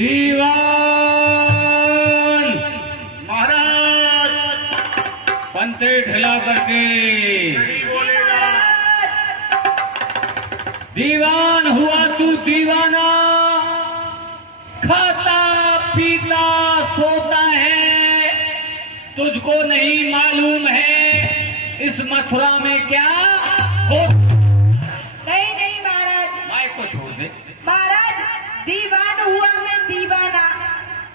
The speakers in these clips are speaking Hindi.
दीवान महाराज पंते ढिला करके नहीं बोलेगा। दीवान हुआ तू दीवाना, खाता पीता सोता है, तुझको नहीं मालूम है इस मथुरा में क्या हो। नहीं नहीं महाराज, माइक को छोड़ दे। महाराज दीवान हुआ मैं दीवाना,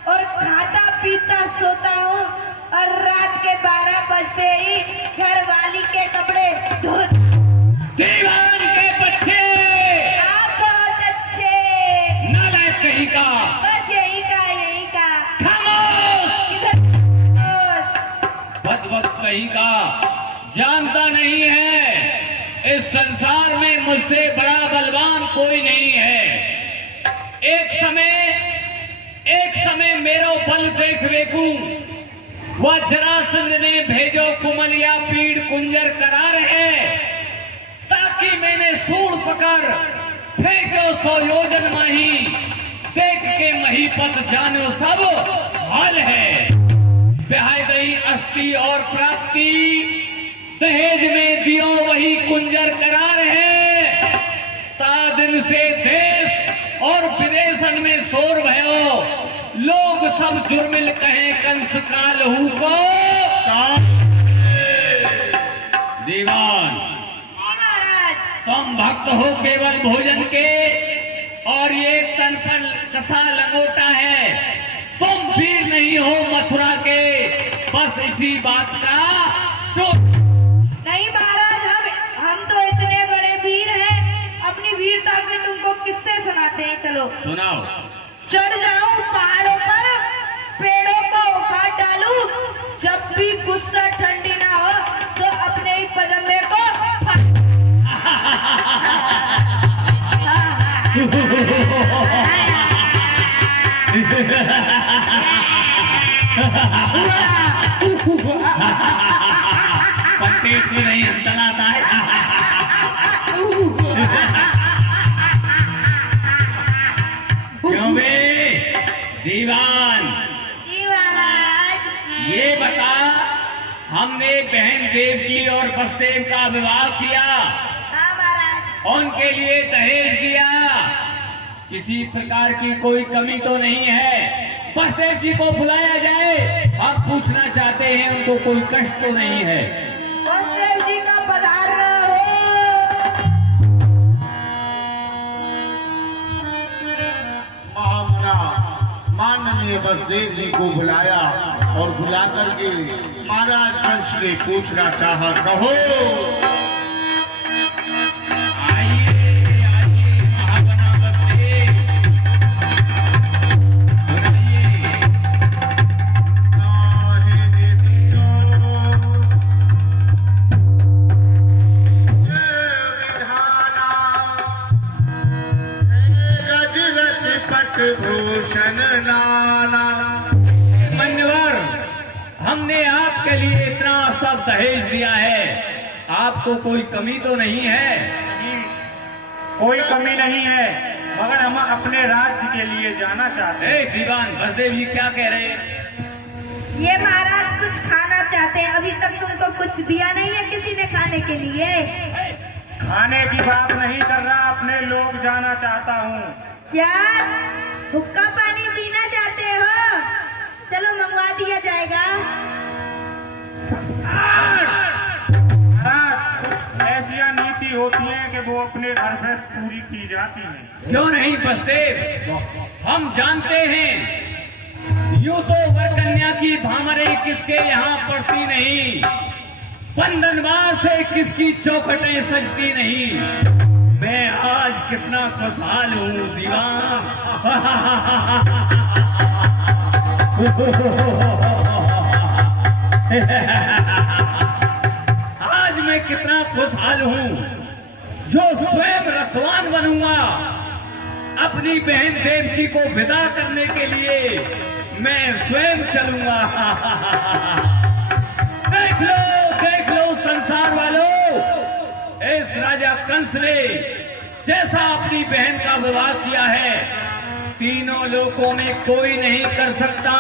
और खाता पीता सोता हूँ, और रात के 12 बजते ही घर वाली के कपड़े धो। दीवान के बच्चे आप बहुत अच्छे। नालायक कहीं का, बस यही का खामोश इधर। बदबक कहीं का, जानता नहीं है इस संसार में मुझसे बड़ा बलवान कोई नहीं है। एक समय मेरो बल देख वेकू, वह जरासंध ने भेजो कुमलिया पीड़ कुंजर करा रहे, ताकि मैंने सूढ़ पकड़ फेंको 100 योजन माही, देख के महीपत जानो सब हाल है। ब्याह गई अस्थि और प्राप्ति, दहेज में दियो वही कुंजर करार है। ता दिन से देश और विदेशन में शोर भयो, लोग सब जुर्मिल कहें कंस कालहू को। दीवान महाराज तुम भक्त हो केवल भोजन के, और ये तन पर कसा लंगोटा है। तुम वीर नहीं हो मथुरा के, बस इसी बात का तो। नहीं महाराज, हम तो इतने बड़े वीर हैं, अपनी वीरता के तुमको किससे सुनाते हैं। चलो सुनाओ। चढ़ जाऊं पहाड़ों पर, पेड़ों को उखाड़ डालूं, जब भी गुस्सा ठंडी ना हो तो अपने ही पदम्बे को पंडित को नहीं अंतलाता है। क्यों बे दीवान, ये बता, हमने बहन देव की और बसदेव का विवाह किया, हाँ महाराज, उनके लिए दहेज दिया, किसी प्रकार की कोई कमी तो नहीं है। बसदेव जी को बुलाया जाए, हम पूछना चाहते हैं उनको कोई कष्ट तो नहीं है। बसदेव जी का पधारना हो। महामना माननीय बसदेव जी को बुलाया, और बुला करके महाराज कंस ने पूछना चाहा, कहो। आइए महामना बसदेव, भूषण नाना। मनवर, हमने आपके लिए इतना सब दहेज दिया है, आपको कोई कमी तो नहीं है। कोई कमी नहीं है, मगर हम अपने राज्य के लिए जाना चाहते हैं। दीवान बसदेव जी क्या कह रहे हैं? ये महाराज कुछ खाना चाहते हैं, अभी तक तुमको कुछ दिया नहीं है किसी ने खाने के लिए। खाने की बात नहीं कर रहा, अपने लोग जाना चाहता हूँ। क्या हुक्का पानी पीना चाहते हो? चलो मंगवा दिया जाएगा। महाराज, ऐसी नीति होती है कि वो अपने घर से पूरी की जाती है। क्यों नहीं बसदेव, हम जानते हैं यूं तो वरकन्या की भामरे किसके यहाँ पड़ती नहीं, बंधनवार से किसकी चौखटें सजती नहीं। मैं आज कितना खुशहाल हूँ दीवान। आज मैं कितना खुशहाल हूँ, जो स्वयं रथवान बनूंगा अपनी बहन देवकी को विदा करने के लिए। मैं स्वयं चलूंगा। देख लो संसार वालों, इस राजा कंस ने जैसा अपनी बहन का विवाह किया है, तीनों लोकों में कोई नहीं कर सकता।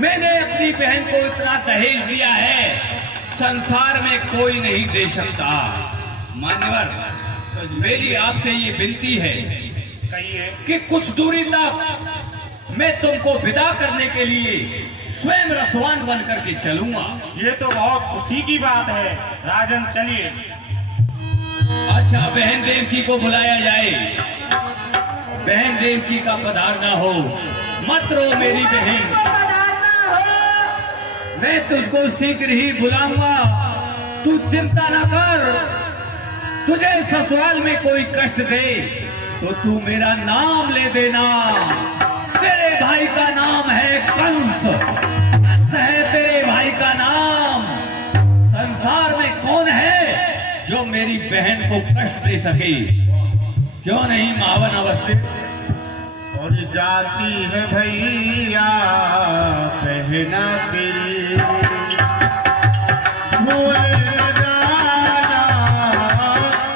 मैंने अपनी बहन को इतना दहेज दिया है, संसार में कोई नहीं दे सकता। मान्यवर, मेरी आपसे ये विनती है कहिए। कि कुछ दूरी तक मैं तुमको विदा करने के लिए स्वयं रथवान बन करके चलूंगा। ये तो बहुत खुशी की बात है। राजन चलिए। अच्छा, बहन देवकी को बुलाया जाए। बहन देवकी का पधारना हो। मत रो मेरी बहन, मैं तुझको शीघ्र ही बुलाऊंगा। तू चिंता न कर। तुझे ससुराल में कोई कष्ट दे तो तू मेरा नाम ले देना। तेरे भाई का नाम है कंस। कंस है तेरे भाई का नाम। संसार में कौन है जो मेरी बहन को कष्ट दे सके? क्यों नहीं महावन अवस्थित? और जाती है भैया बहना तेरी, भूल जाना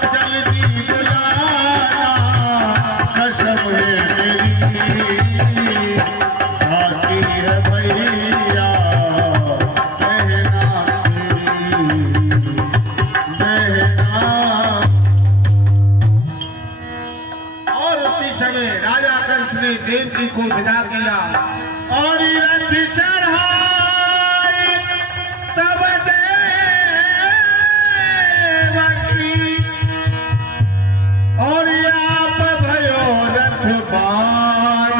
जल्दी बुलाना, कसम है मेरी। जाती है भैया बहना तेरी, बहना। और उसी समय राजा कंस ने देवकी को विदा किया और रथ चढ़ाई। तब देवकी और आप भयो रथवान,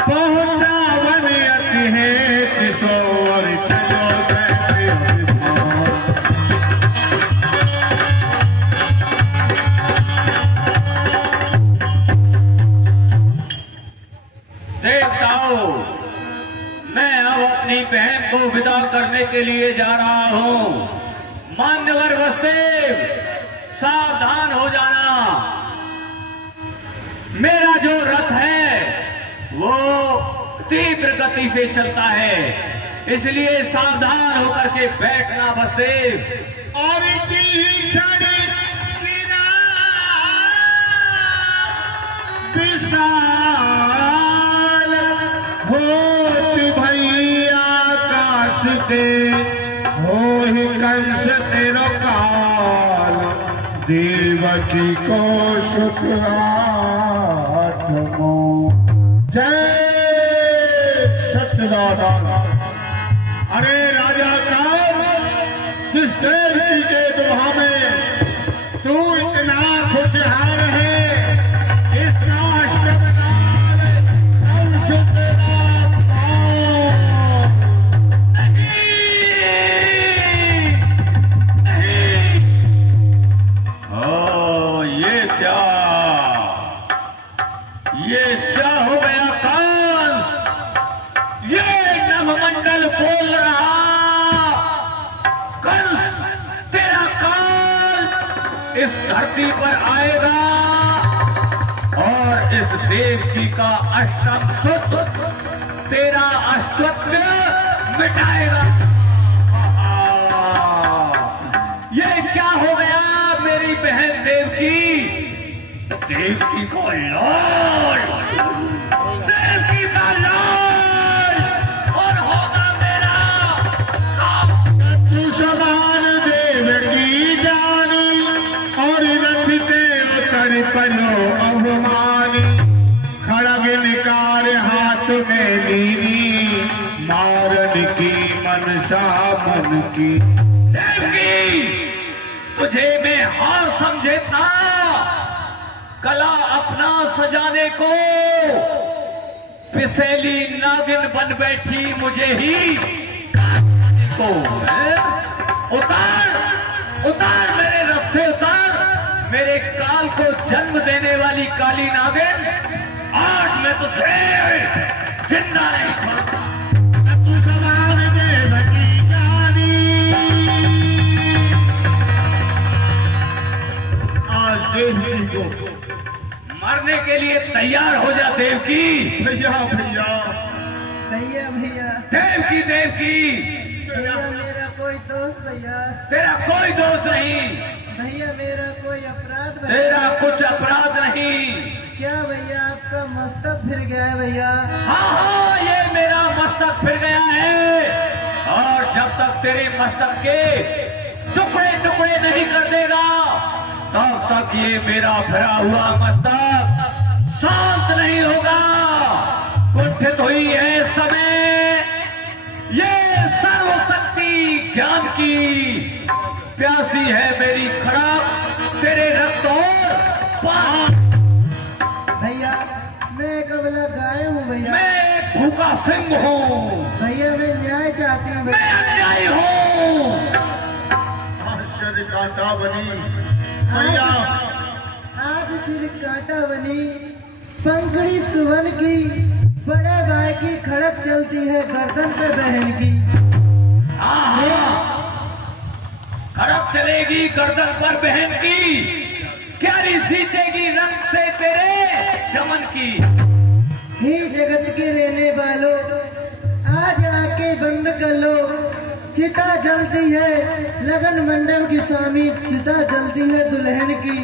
पहुंचा वन अति है किशोर, चलो देवताओं, मैं अब अपनी बहन को विदा करने के लिए जा रहा हूं। मान्यवर वसुदेव, सावधान हो जाना। मेरा जो रथ है वो तीव्र गति से चलता है, इसलिए सावधान होकर के बैठना वसुदेव। और विशाल होत भैया आकाश से, हो ही कंस तेरो काल, देवकी को शुक्रात्मो। जय सत्यनारायण। अरे राजा का जिस देवकी के दुहा में तू इतना खुशहाल है, इस धरती पर आएगा और इस देवकी का अष्टम सुत तेरा अस्तित्व मिटाएगा। ये क्या हो गया मेरी बहन देवकी? देवकी को लाल, देवकी का लाल और होगा मेरा तू समान देवकी जानी, और रखते उतर पलो अवमानी, खड़ग निकार हाथ में लीनी, मारन की मनसा मन की। देवकी, तुझे मैं हार समझे था, कला अपना सजाने को पिसेली नागिन बन बैठी मुझे ही को। उतार उतार मेरे रथ से उतार, मेरे काल को जन्म देने वाली काली नागिन, आज मैं तुझे जिंदा नहीं छोड़ूंगा। तू समान देवकी जानी, आज देवकी को मरने के लिए तैयार हो जा देवकी। भैया भैया भैया भैया देवकी देवकी, भैया मेरा कोई दोस्त भैया, तेरा कोई दोष नहीं, भैया मेरा कोई अपराध भैया, तेरा कुछ अपराध नहीं। क्या भैया आपका मस्तक फिर गया है भैया? हाँ, ये मेरा मस्तक फिर गया है, और जब तक तेरे मस्तक के टुकड़े टुकड़े नहीं कर देगा तब तक ये मेरा फिरा हुआ मस्तक शांत नहीं होगा। कुंठित हुई है समय, ये सर्वशक्ति ज्ञान की प्यासी है मेरी खड़क तेरे रक्त और पान। भैया मैं कबला गाय हूँ भैया। मैं एक भूखा सिंह हूँ भैया मैं न्याय चाहती हूँ मैं भैया। अन्यायी हूँ। आश्चर्य कांटा बनी भैया। आज सिर कांटा बनी पंखड़ी सुवन की, बड़े भाई की खड़क चलती है गर्दन पे बहन की। हाँ, खड़क चलेगी गर्दन पर बहन की, क्यारी सींचेगी रक्त से तेरे चमन की। हे जगत के रहने वालों, आज आके बंद कर लो, चिता जलती है लगन मंडप की स्वामी, चिता जलती है दुल्हन की।